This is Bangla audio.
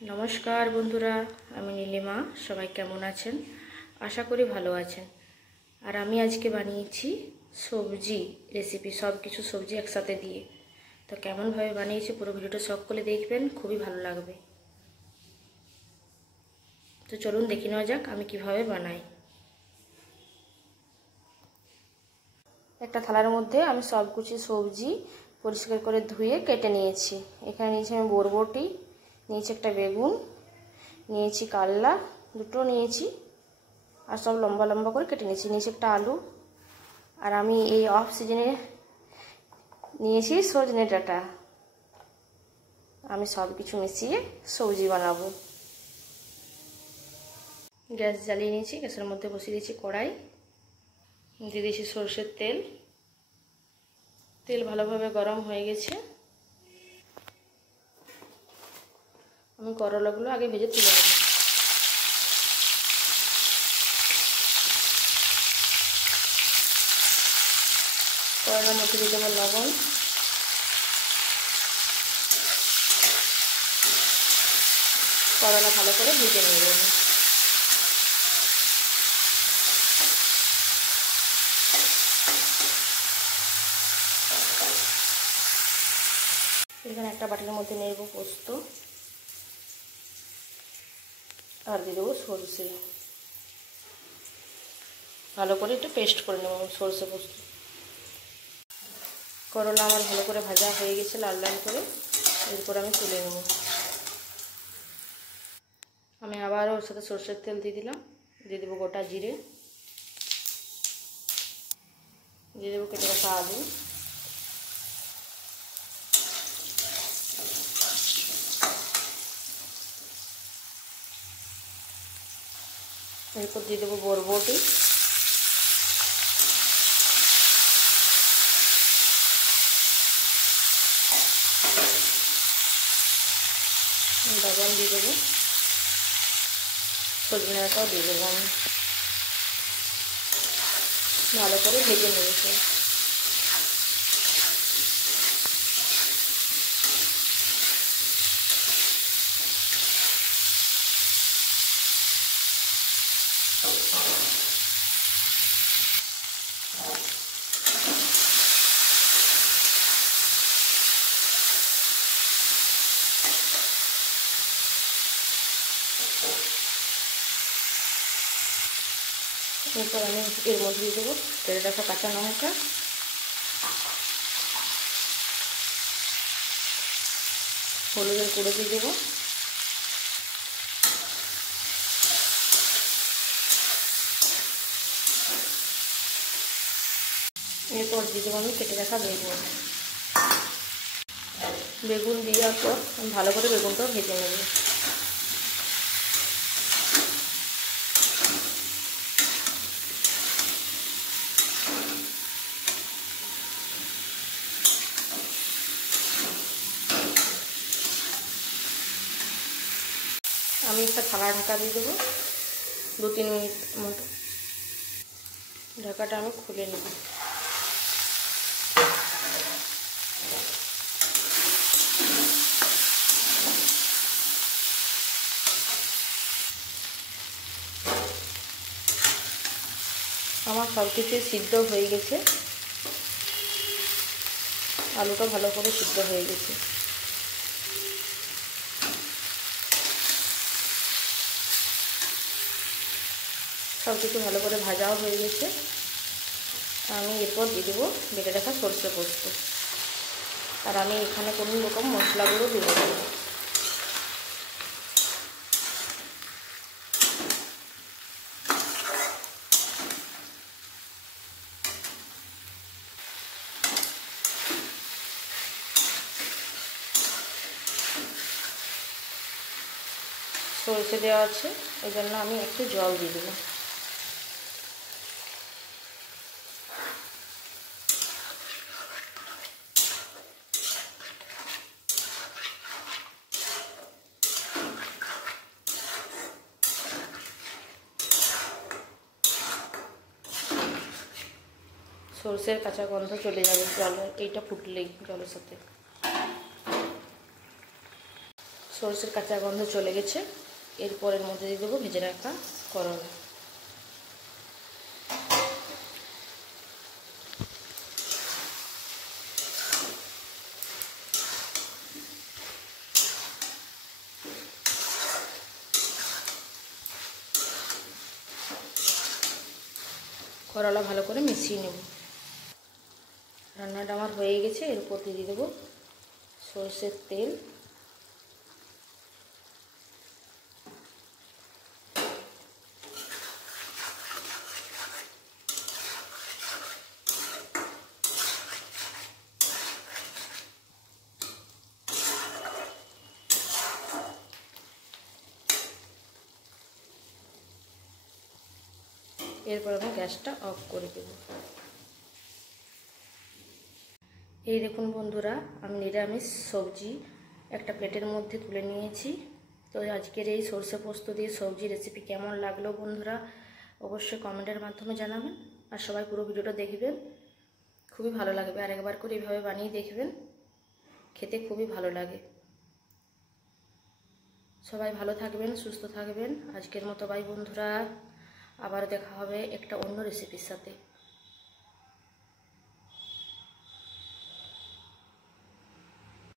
नमस्कार बंधुरा आमी नीलिमा सबाई केमन आछेन आशा करी भालो आछेन। और आमी आज के बानिয়েছি सब्जी रेसिपि सब किछु सब्जी एकसाथे दिए। तो केमन भावे बानिয়েছি पुरो भिडियोटा सकले देखबेन, खूबই भालो लागबे। तो चलुन देखे नेওয়া যাক आमी किभाবে बानाई। একটা থালার মধ্যে আমি সবকিছু সবজি পরিষ্কার করে ধুয়ে কেটে নিয়েছি। এখানে নিয়েছি আমি বরবটি, নিয়েছি একটা বেগুন, নিয়েছি কাল্লা দুটো নিয়েছি আর সব লম্বা লম্বা করে কেটে নিয়েছি। নিয়েছি একটা আলু আর আমি এই অফ সিজনে নিয়েছি সজনে ডাঁটা। আমি সব কিছু মিশিয়ে সবজি বানাবো। গ্যাস জ্বালিয়ে নিয়েছি, গ্যাসের মধ্যে বসিয়ে দিয়েছি কড়াই, দিয়ে দিয়েছি সরষের তেল। তেল ভালোভাবে গরম হয়ে গেছে। আমি করলাগুলো আগে ভেজে তুলে নেব। করলার মধ্যে দিয়ে দেবো লবণ, করলা ভালো করে ভেজে নিয়ে নেব। এখানে একটা বাটির মধ্যে নেব পোস্ত আর দিয়ে দেবো সরষে। ভালো করে একটু পেস্ট করে নেব সরষে পোস্ত। করলা আমার ভালো করে ভাজা হয়ে গেছে লাল লাল করে, এরপর আমি তুলে নেব। আমি আবার ওর সাথে সরষের তেল দিয়ে দিলাম, দিয়ে দেবো গোটা জিরে, দিয়ে দেবো কেটে রাখা আলু, এরপর দিয়ে দেবো বরবটি, বাদাম দিয়ে দেবো, সজনে ডাঁটাও দিয়ে দেবো। আমি ভালো করে ভেজে নিয়েছি। এরপর আমি এর মধ্যে দিয়ে দেবো কেটে রাখা কাঁচা লঙ্কা, হলুদের গুঁড়ো দিয়ে দেবো, এরপর দিয়ে দেবো আমি কেটে রাখা বেগুন। বেগুন দেওয়ার পর আমি ভালো করে বেগুনটাও ভেজে নেব। আমি একটা থালা ঢাকা দিয়ে দেবো 2-3 মিনিট মতো। ঢাকাটা আমি খুলে নেব। আমার সব কিছু সিদ্ধ হয়ে গেছে, আলুটা ভালো করে সিদ্ধ হয়ে গেছে। সব কিছু ভালো করে ভাজাও হয়ে গেছে। আমি এরপর দিয়ে দেবো বেটে রাখা সরষে পোস্ত। আর আমি এখানে কোনো রকম মশলাগুলো দেবো না। সরষে দেওয়া আছে, এই জন্য আমি একটু জল দিয়ে দেবো। সরষের কাঁচা গন্ধ চলে যাবে জল এইটা ফুটলেই জলের সাথে। সরষের কাঁচা গন্ধ চলে গেছে। এরপর এর মধ্যে দিয়ে দেবো ভেজে রাখা করলা। করলা ভালো করে মিশিয়ে নেব। রান্নাটা আমার হয়ে গেছে। এরপর দিয়ে দেবো সরষের তেল। এরপর আমি গ্যাসটা অফ করে দেব। এই দেখুন বন্ধুরা, আমি নিরামিষ সবজি একটা প্লেটের মধ্যে তুলে নিয়েছি। তো আজকের এই সরষে পোস্ত দিয়ে সবজি রেসিপি কেমন লাগলো বন্ধুরা অবশ্যই কমেন্টের মাধ্যমে জানাবেন। আর সবাই পুরো ভিডিওটা দেখবেন, খুবই ভালো লাগবে। আর একবার করে এইভাবে বানিয়ে দেখবেন, খেতে খুবই ভালো লাগে। সবাই ভালো থাকবেন, সুস্থ থাকবেন। আজকের মতো বাই বন্ধুরা, আবার দেখা হবে একটা অন্য রেসিপির সাথে।